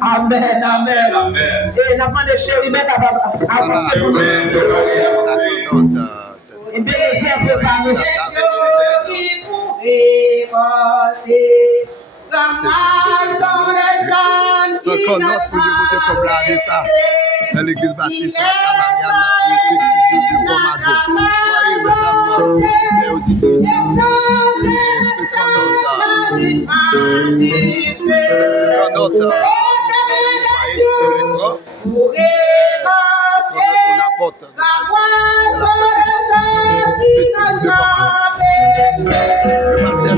Amen, amen. Et la main de chérie, mais avancer pour nous. Et bien, les airs préparés. Ce qu'on note pour nous goûter comme là, ça, dans l'église baptiste, la critique du commando. Voyez, madame, petite auditrice. Ce qu'on note, voyez sur l'écran, qu'on apporte de la petit bout de commando. Le pasteur